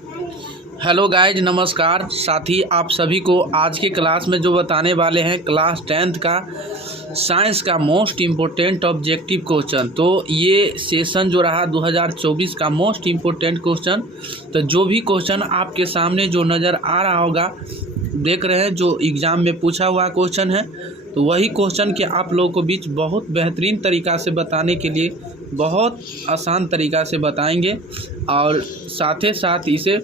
Hello guys, नमस्कार साथी। आप सभी को आज के क्लास में जो बताने वाले हैं क्लास 10th का साइंस का मोस्ट इम्पोर्टेंट ऑब्जेक्टिव क्वेश्चन। तो ये सेशन जो रहा 2024 का मोस्ट इम्पोर्टेंट क्वेश्चन। तो जो भी क्वेश्चन आपके सामने जो नज़र आ रहा होगा, देख रहे हैं जो एग्ज़ाम में पूछा हुआ क्वेश्चन है, तो वही क्वेश्चन के आप लोगों को बीच बहुत बेहतरीन तरीक़ा से बताने के लिए बहुत आसान तरीक़ा से बताएंगे। और साथ ही साथ इसे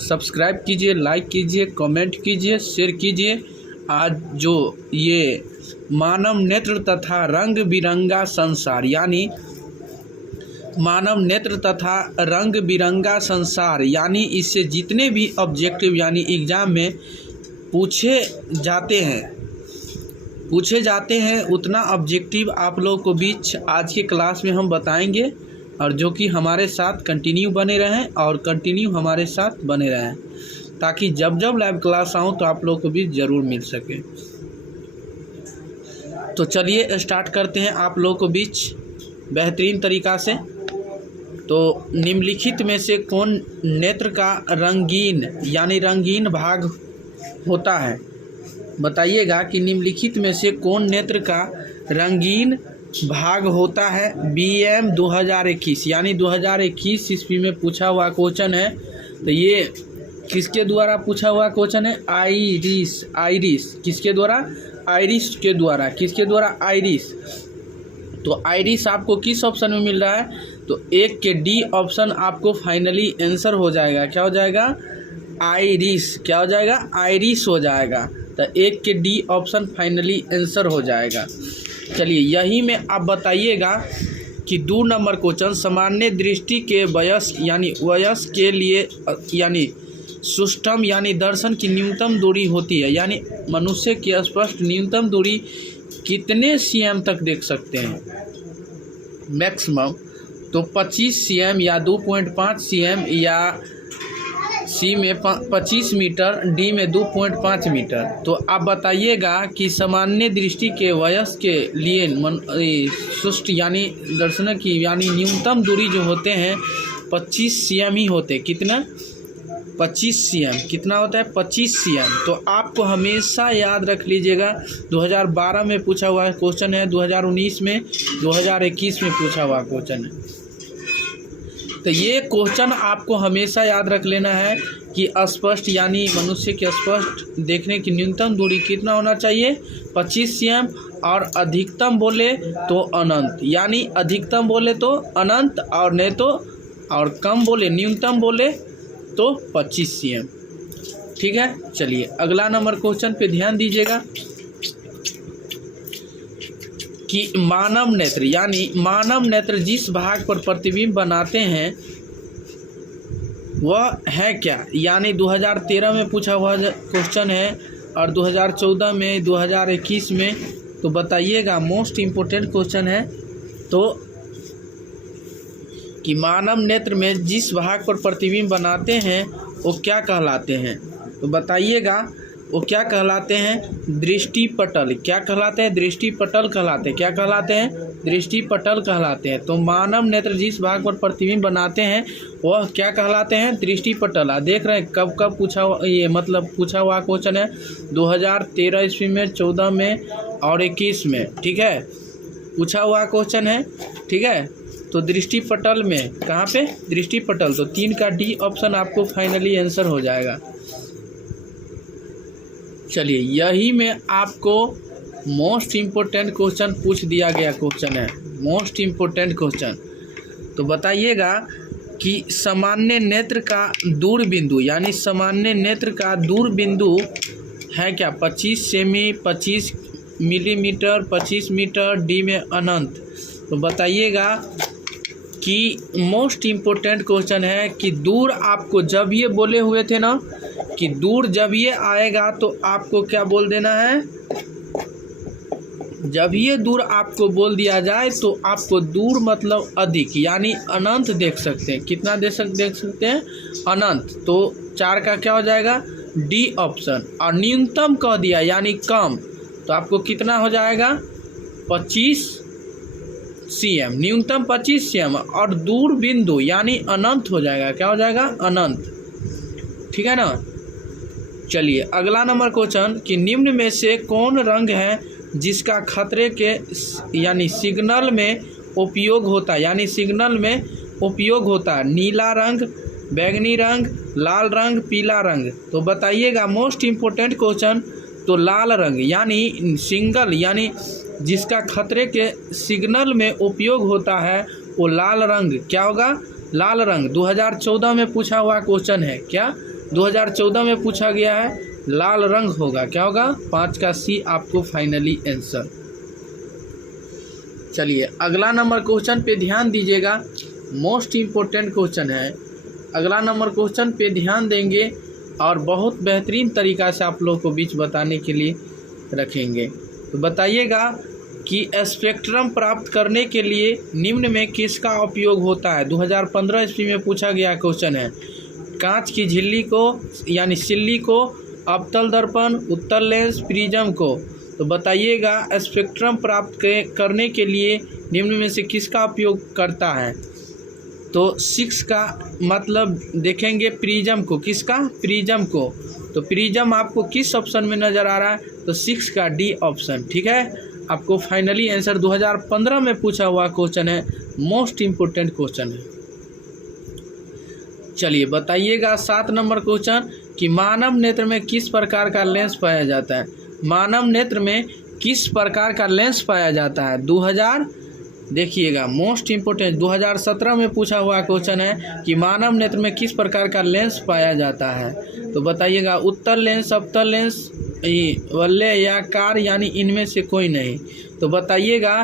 सब्सक्राइब कीजिए, लाइक कीजिए, कमेंट कीजिए, शेयर कीजिए। आज जो ये मानव नेत्र तथा रंग बिरंगा संसार यानी मानव नेत्र तथा रंग बिरंगा संसार यानी इससे जितने भी ऑब्जेक्टिव यानी एग्ज़ाम में पूछे जाते हैं उतना ऑब्जेक्टिव आप लोगों को बीच आज के क्लास में हम बताएंगे। और जो कि हमारे साथ कंटिन्यू बने रहें और कंटिन्यू हमारे साथ बने रहें, ताकि जब जब लाइव क्लास आऊँ तो आप लोगों को भी ज़रूर मिल सके। तो चलिए स्टार्ट करते हैं आप लोगों को बीच बेहतरीन तरीक़ा से। तो निम्नलिखित में से कौन नेत्र का रंगीन यानी रंगीन भाग होता है? बताइएगा कि निम्नलिखित में से कौन नेत्र का रंगीन भाग होता है। BM 2021 यानी 2021 ईस्वी में पूछा हुआ क्वेश्चन है। तो ये किसके द्वारा पूछा हुआ क्वेश्चन है? आइरिस किसके द्वारा? आइरिस के द्वारा। किसके द्वारा? आइरिस। तो आइरिस आपको किस ऑप्शन में मिल रहा है? तो एक के डी ऑप्शन आपको फाइनली आंसर हो जाएगा। क्या हो जाएगा? आइरिस। क्या हो जाएगा? आइरिस हो जाएगा। तो एक के डी ऑप्शन फाइनली आंसर हो जाएगा। चलिए, यही में आप बताइएगा कि 2 नंबर क्वेश्चन सामान्य दृष्टि के वयस्क के लिए यानी सुष्ठम यानी दर्शन की न्यूनतम दूरी होती है, यानी मनुष्य की स्पष्ट न्यूनतम दूरी कितने cm तक देख सकते हैं? मैक्सिमम तो 25 cm या 2.5 cm या सी में 25 मीटर, डी में 2.5 मीटर। तो आप बताइएगा कि सामान्य दृष्टि के वयस्क के लिए सुष्ट यानी दर्शन की यानी न्यूनतम दूरी जो होते हैं 25 cm ही होते। कितना? 25 cm। कितना होता है? 25 cm। तो आपको हमेशा याद रख लीजिएगा, 2012 में पूछा हुआ क्वेश्चन है, 2019 में, 2021 में पूछा हुआ क्वेश्चन है। तो ये क्वेश्चन आपको हमेशा याद रख लेना है कि स्पष्ट यानी मनुष्य के स्पष्ट देखने की न्यूनतम दूरी कितना होना चाहिए? 25 cm। और अधिकतम बोले तो अनंत, यानी अधिकतम बोले तो अनंत और नहीं तो और कम बोले न्यूनतम बोले तो 25 cm। ठीक है, चलिए अगला नंबर क्वेश्चन पे ध्यान दीजिएगा कि मानव नेत्र यानी मानव नेत्र जिस भाग पर प्रतिबिंब बनाते हैं वह है क्या? यानी 2013 में पूछा हुआ क्वेश्चन है और 2014 में, 2021 में। तो बताइएगा, मोस्ट इम्पोर्टेंट क्वेश्चन है। तो कि मानव नेत्र में जिस भाग पर प्रतिबिंब बनाते हैं वो क्या कहलाते हैं? तो बताइएगा वो क्या कहलाते हैं? दृष्टिपटल। क्या कहलाते हैं? दृष्टिपटल कहलाते हैं। क्या कहलाते हैं? दृष्टिपटल कहलाते हैं। तो मानव नेत्र जिस भाग पर प्रतिबिंब बनाते हैं वह क्या कहलाते हैं? दृष्टिपटल। देख रहे हैं कब कब पूछा हुआ, ये मतलब पूछा हुआ क्वेश्चन है 2013 ईस्वी में, 14 में और 21 में। ठीक है, पूछा हुआ क्वेश्चन है। ठीक है, तो दृष्टिपटल में कहाँ पे? दृष्टिपटल। तो 3 का डी ऑप्शन आपको फाइनली आंसर हो जाएगा। चलिए, यही में आपको मोस्ट इम्पोर्टेंट क्वेश्चन पूछ दिया गया क्वेश्चन है, मोस्ट इम्पोर्टेंट क्वेश्चन। तो बताइएगा कि सामान्य नेत्र का दूर बिंदु यानी सामान्य नेत्र का दूर बिंदु है क्या? 25 सेमी, 25 मिलीमीटर, 25 मीटर, डी में अनंत। तो बताइएगा कि मोस्ट इम्पोर्टेंट क्वेश्चन है कि दूर आपको जब ये बोले हुए थे ना कि दूर जब ये आएगा तो आपको क्या बोल देना है? जब ये दूर आपको बोल दिया जाए तो आपको दूर मतलब अधिक यानी अनंत देख सकते हैं। कितना देख सकते हैं? अनंत। तो 4 का क्या हो जाएगा? D option. और न्यूनतम कह दिया यानी कम, तो आपको कितना हो जाएगा? 25 cm। न्यूनतम 25 cm और दूर बिंदु यानी अनंत हो जाएगा। क्या हो जाएगा? अनंत। ठीक है ना। चलिए अगला नंबर क्वेश्चन कि निम्न में से कौन रंग है जिसका खतरे के यानी सिग्नल में उपयोग होता है, यानी सिग्नल में उपयोग होता है। नीला रंग, बैंगनी रंग, लाल रंग, पीला रंग। तो बताइएगा मोस्ट इम्पोर्टेंट क्वेश्चन, तो लाल रंग यानी सिंगल यानी जिसका खतरे के सिग्नल में उपयोग होता है वो लाल रंग क्या होगा, लाल रंग। 2014 में पूछा हुआ क्वेश्चन है, क्या 2014 में पूछा गया है, लाल रंग होगा, क्या होगा 5 का सी आपको फाइनली आंसर। चलिए अगला नंबर क्वेश्चन पे ध्यान दीजिएगा, मोस्ट इम्पोर्टेंट क्वेश्चन है। अगला नंबर क्वेश्चन पे ध्यान देंगे और बहुत बेहतरीन तरीक़ा से आप लोग को बीच बताने के लिए रखेंगे। तो बताइएगा कि स्पेक्ट्रम प्राप्त करने के लिए निम्न में किसका उपयोग होता है। 2015 ईस्वी में पूछा गया क्वेश्चन है। कांच की झिल्ली को यानी सिल्ली को, अवतल दर्पण, उत्तल लेंस, प्रिज्म को। तो बताइएगा स्पेक्ट्रम प्राप्त करने के लिए निम्न में से किसका उपयोग करता है। तो 6 का मतलब देखेंगे प्रिज्म को, किसका, प्रिज्म को। तो प्रिज्म आपको किस ऑप्शन में नज़र आ रहा है, तो 6 का डी ऑप्शन, ठीक है। आपको फाइनली आंसर 2015 में पूछा हुआ क्वेश्चन है, मोस्ट इम्पोर्टेंट क्वेश्चन है। चलिए बताइएगा 7 नंबर क्वेश्चन कि मानव नेत्र में किस प्रकार का लेंस पाया जाता है। मानव नेत्र में किस प्रकार का लेंस पाया जाता है। देखिएगा मोस्ट इम्पोर्टेंट 2017 में पूछा हुआ क्वेश्चन है कि मानव नेत्र में किस प्रकार का लेंस पाया जाता है। तो बताइएगा उत्तल लेंस, अवतल लेंस, वल्ले या कार यानी इनमें से कोई नहीं। तो बताइएगा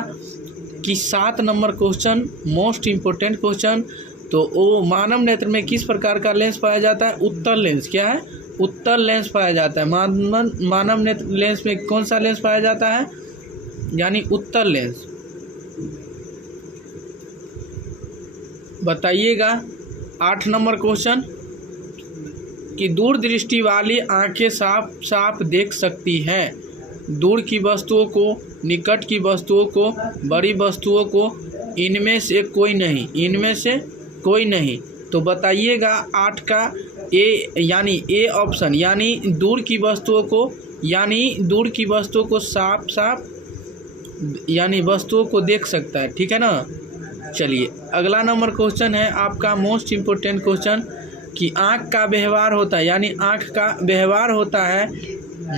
कि 7 number question most important question, तो वो मानव नेत्र में किस प्रकार का लेंस पाया जाता है, उत्तल लेंस, क्या है, उत्तल लेंस पाया जाता है। मानव नेत्र लेंस में कौन सा लेंस पाया जाता है, यानी उत्तल लेंस। बताइएगा 8 नंबर क्वेश्चन कि दूरदृष्टि वाली आंखें साफ साफ देख सकती हैं दूर की वस्तुओं को, निकट की वस्तुओं को, बड़ी वस्तुओं को, इनमें से कोई नहीं, इनमें से कोई नहीं। तो बताइएगा 8 का ए यानी ए ऑप्शन, यानी दूर की वस्तुओं को, यानी दूर की वस्तुओं को साफ साफ यानी वस्तुओं को देख सकता है, ठीक है ना। चलिए अगला नंबर क्वेश्चन है आपका मोस्ट इम्पोर्टेंट क्वेश्चन कि आँख का व्यवहार होता है, यानी आँख का व्यवहार होता है।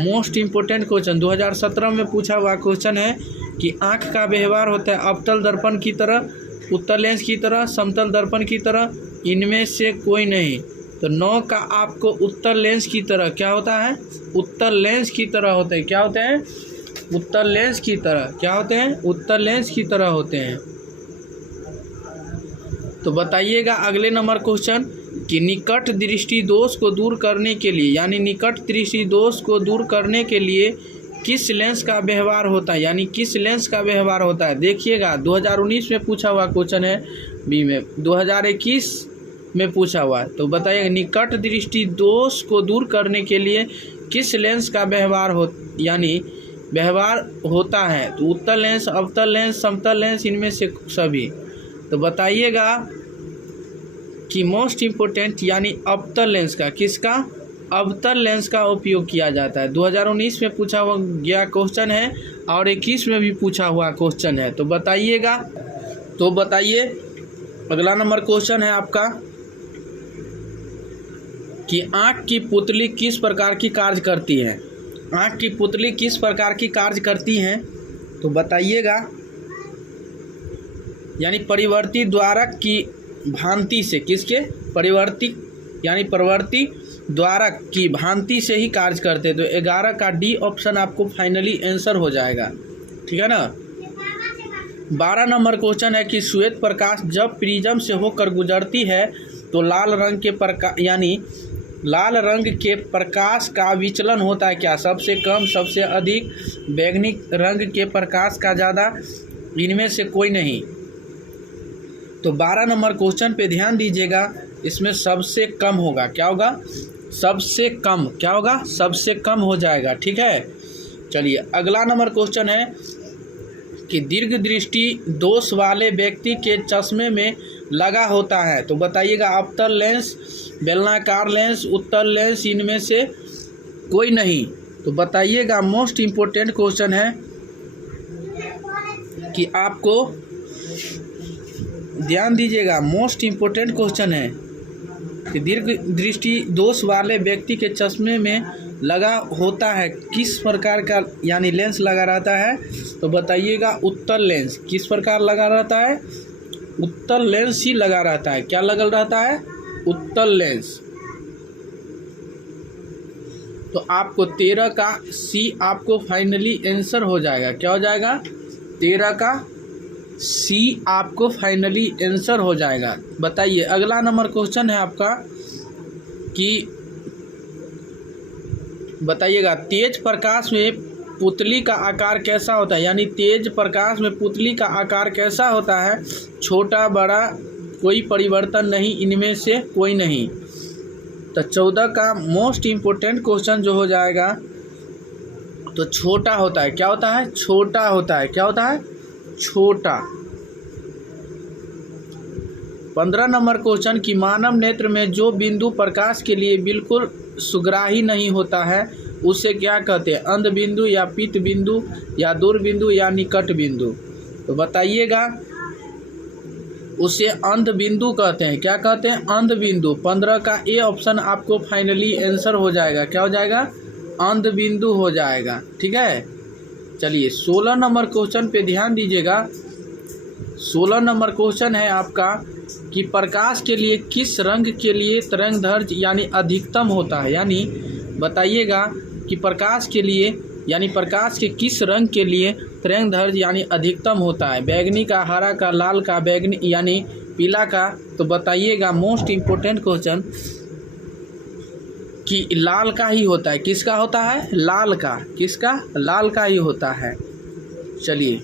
मोस्ट इम्पोर्टेंट क्वेश्चन 2017 में पूछा हुआ क्वेश्चन है कि आँख का व्यवहार होता है अवतल दर्पण की तरह, उत्तल लेंस की तरह, समतल दर्पण की तरह, इनमें से कोई नहीं। तो 9 का आपको उत्तल लेंस की तरह क्या होता है, उत्तल लेंस की तरह होते हैं, क्या होते हैं, उत्तल लेंस की तरह, क्या होते हैं, उत्तल लेंस की तरह होते हैं। तो बताइएगा अगले नंबर क्वेश्चन कि निकट दृष्टि दोष को दूर करने के लिए, यानी निकट दृष्टि दोष को दूर करने के लिए किस लेंस का व्यवहार होता है, यानी किस लेंस का व्यवहार होता है। देखिएगा 2019 में पूछा हुआ क्वेश्चन है, बी में 2021 में पूछा हुआ है। तो बताइएगा निकट दृष्टि दोष को दूर करने के लिए किस लेंस का व्यवहार यानी व्यवहार होता है। तो उत्तल लेंस, अवतल लेंस, समतल लेंस, इनमें से सभी। तो बताइएगा कि मोस्ट इम्पोर्टेंट यानी अवतल लेंस का, किसका, अवतल लेंस का उपयोग किया जाता है। 2019 में पूछा हुआ गया क्वेश्चन है और 21 में भी पूछा हुआ क्वेश्चन है। तो बताइएगा, तो बताइए अगला नंबर क्वेश्चन है आपका कि आँख की पुतली किस प्रकार की कार्य करती है। आँख की पुतली किस प्रकार की कार्य करती हैं। तो बताइएगा यानी परिवर्ती द्वारक की भांति से, किसके, परिवर्ती यानी प्रवर्ती द्वारक की भांति से ही कार्य करते। तो 11 का डी ऑप्शन आपको फाइनली आंसर हो जाएगा, ठीक है ना। 12 नंबर क्वेश्चन है कि श्वेत प्रकाश जब प्रिज्म से होकर गुजरती है तो लाल रंग के यानी लाल रंग के प्रकाश का विचलन होता है क्या, सबसे कम, सबसे अधिक, बैंगनी रंग के प्रकाश का ज़्यादा, इनमें से कोई नहीं। तो 12 नंबर क्वेश्चन पे ध्यान दीजिएगा, इसमें सबसे कम होगा, क्या होगा, सबसे कम, क्या होगा, सबसे कम हो जाएगा, ठीक है। चलिए अगला नंबर क्वेश्चन है कि दीर्घ दृष्टि दोष वाले व्यक्ति के चश्मे में लगा होता है। तो बताइएगा अवतल लेंस, बेलनाकार लेंस, उत्तल लेंस, इनमें से कोई नहीं। तो बताइएगा मोस्ट इम्पोर्टेंट क्वेश्चन है कि आपको ध्यान दीजिएगा, मोस्ट इम्पोर्टेंट क्वेश्चन है कि दीर्घ दृष्टि दोष वाले व्यक्ति के चश्मे में लगा होता है किस प्रकार का यानी लेंस लगा रहता है। तो बताइएगा उत्तल लेंस। किस प्रकार लगा रहता है? उत्तल लेंस ही लगा रहता है। क्या लगा रहता है? उत्तल लेंस। तो आपको 13 का सी आपको फाइनली आंसर हो जाएगा। क्या हो जाएगा? 13 का सी आपको फाइनली आंसर हो जाएगा। बताइए अगला नंबर क्वेश्चन है आपका कि बताइएगा तेज प्रकाश में पुतली का आकार कैसा होता है, यानी तेज प्रकाश में पुतली का आकार कैसा होता है? छोटा, बड़ा, कोई परिवर्तन नहीं, इनमें से कोई नहीं। तो 14 का मोस्ट इम्पोर्टेंट क्वेश्चन जो हो जाएगा तो छोटा होता है। क्या होता है? छोटा होता है। क्या होता है? छोटा। 15 नंबर क्वेश्चन कि मानव नेत्र में जो बिंदु प्रकाश के लिए बिल्कुल सुग्राही नहीं होता है उसे क्या कहते हैं? अंध बिंदु या पीत बिंदु या दूर बिंदु या निकट बिंदु। तो बताइएगा उसे अंध बिंदु कहते हैं। क्या कहते हैं? अंध बिंदु। 15 का ए ऑप्शन आपको फाइनली आंसर हो जाएगा। क्या हो जाएगा? अंध बिंदु हो जाएगा। ठीक है, चलिए 16 नंबर क्वेश्चन पे ध्यान दीजिएगा। 16 नंबर क्वेश्चन है आपका कि प्रकाश के लिए किस रंग के लिए तरंगदैर्घ्य यानी अधिकतम होता है। यानी बताइएगा कि प्रकाश के लिए यानी प्रकाश के किस रंग के लिए तरंगदैर्घ्य यानी अधिकतम होता है? बैगनी का, हरा का, लाल का, बैगनी यानी पीला का। तो बताइएगा मोस्ट इम्पोर्टेंट क्वेश्चन कि लाल का ही होता है। किसका होता है? लाल का। किसका? लाल का ही होता है। चलिए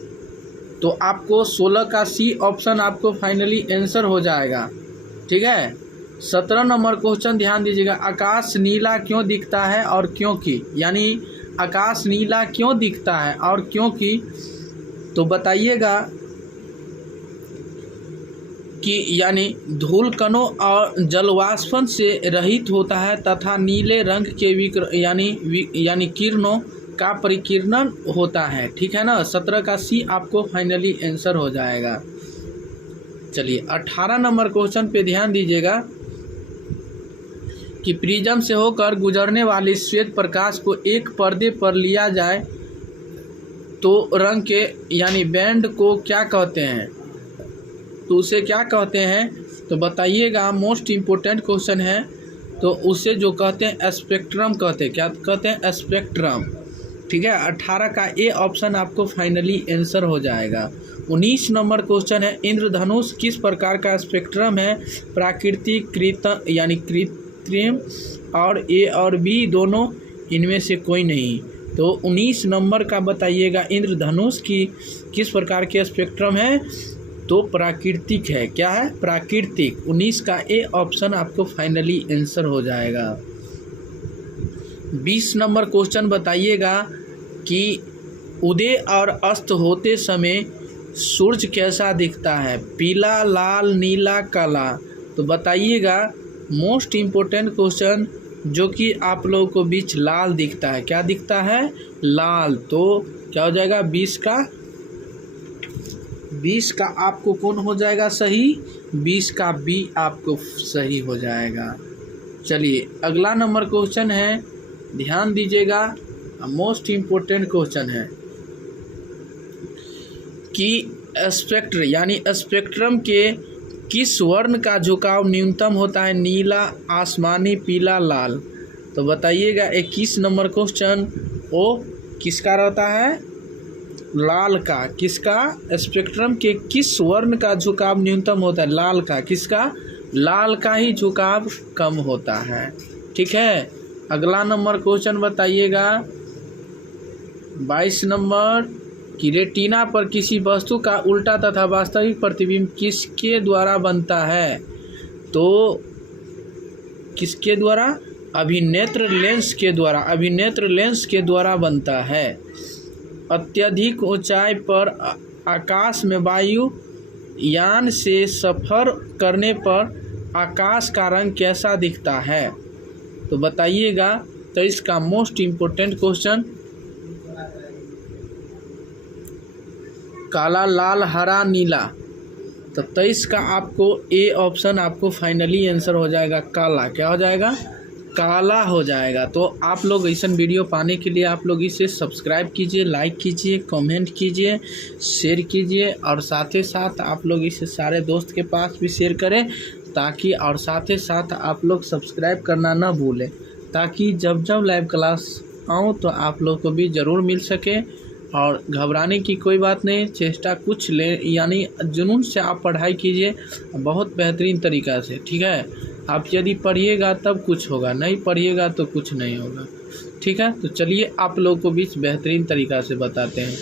तो आपको 16 का सी ऑप्शन आपको फाइनली आंसर हो जाएगा। ठीक है, 17 नंबर क्वेश्चन ध्यान दीजिएगा। आकाश नीला क्यों दिखता है और क्योंकि, यानी आकाश नीला क्यों दिखता है और क्योंकि। तो बताइएगा कि यानी धूल कणों और जलवाष्पन से रहित होता है तथा नीले रंग के यानी किरणों का परिकीर्णन होता है। ठीक है ना, 17 का सी आपको फाइनली आंसर हो जाएगा। चलिए 18 नंबर क्वेश्चन पे ध्यान दीजिएगा कि प्रिज्म से होकर गुजरने वाले श्वेत प्रकाश को एक पर्दे पर लिया जाए तो रंग के यानी बैंड को क्या कहते हैं? तो उसे क्या कहते हैं? तो बताइएगा मोस्ट इम्पोर्टेंट क्वेश्चन है। तो उसे जो कहते हैं स्पेक्ट्रम कहते हैं। क्या कहते हैं? स्पेक्ट्रम। ठीक है, 18 का ए ऑप्शन आपको फाइनली आंसर हो जाएगा। 19 नंबर क्वेश्चन है इंद्रधनुष किस प्रकार का स्पेक्ट्रम है? प्राकृतिक, यानी कृत्रिम, और ए और बी दोनों, इनमें से कोई नहीं। तो 19 नंबर का बताइएगा इंद्रधनुष की किस प्रकार के स्पेक्ट्रम है? तो प्राकृतिक है। क्या है? प्राकृतिक। 19 का ए ऑप्शन आपको फाइनली आंसर हो जाएगा। 20 नंबर क्वेश्चन बताइएगा कि उदय और अस्त होते समय सूरज कैसा दिखता है? पीला, लाल, नीला, काला। तो बताइएगा मोस्ट इम्पोर्टेंट क्वेश्चन जो कि आप लोगों को बीच लाल दिखता है। क्या दिखता है? लाल। तो क्या हो जाएगा? 20 का आपको कौन हो जाएगा सही? 20 का बी आपको सही हो जाएगा। चलिए अगला नंबर क्वेश्चन है, ध्यान दीजिएगा, मोस्ट इम्पोर्टेंट क्वेश्चन है कि स्पेक्ट्र यानी स्पेक्ट्रम के किस वर्ण का झुकाव न्यूनतम होता है? नीला, आसमानी, पीला, लाल। तो बताइएगा 21 नंबर क्वेश्चन वो किसका रहता है? लाल का। किसका? स्पेक्ट्रम के किस वर्ण का झुकाव न्यूनतम होता है? लाल का। किसका? लाल का ही झुकाव कम होता है। ठीक है, अगला नंबर क्वेश्चन बताइएगा 22 नंबर कि रेटिना पर किसी वस्तु का उल्टा तथा वास्तविक प्रतिबिंब किसके द्वारा बनता है? तो किसके द्वारा? अभिनेत्र लेंस के द्वारा। अभिनेत्र लेंस के द्वारा बनता है। अत्यधिक ऊंचाई पर आकाश में वायु यान से सफ़र करने पर आकाश का रंग कैसा दिखता है? तो बताइएगा। तो इसका मोस्ट इम्पोर्टेंट क्वेश्चन, काला, लाल, हरा, नीला। तो 23 का आपको ए ऑप्शन आपको फाइनली आंसर हो जाएगा काला। क्या हो जाएगा? काला हो जाएगा। तो आप लोग ऐसा वीडियो पाने के लिए आप लोग इसे सब्सक्राइब कीजिए, लाइक कीजिए, कमेंट कीजिए, शेयर कीजिए, और साथ ही साथ आप लोग इसे सारे दोस्त के पास भी शेयर करें, ताकि और साथ ही साथ आप लोग सब्सक्राइब करना ना भूलें, ताकि जब जब लाइव क्लास आऊँ तो आप लोग को भी ज़रूर मिल सके। और घबराने की कोई बात नहीं, चेष्टा कुछ ले यानी जुनून से आप पढ़ाई कीजिए, बहुत बेहतरीन तरीक़ा से। ठीक है, आप यदि पढ़िएगा तब कुछ होगा, नहीं पढ़िएगा तो कुछ नहीं होगा। ठीक है, तो चलिए आप लोगों को भी बेहतरीन तरीक़ा से बताते हैं।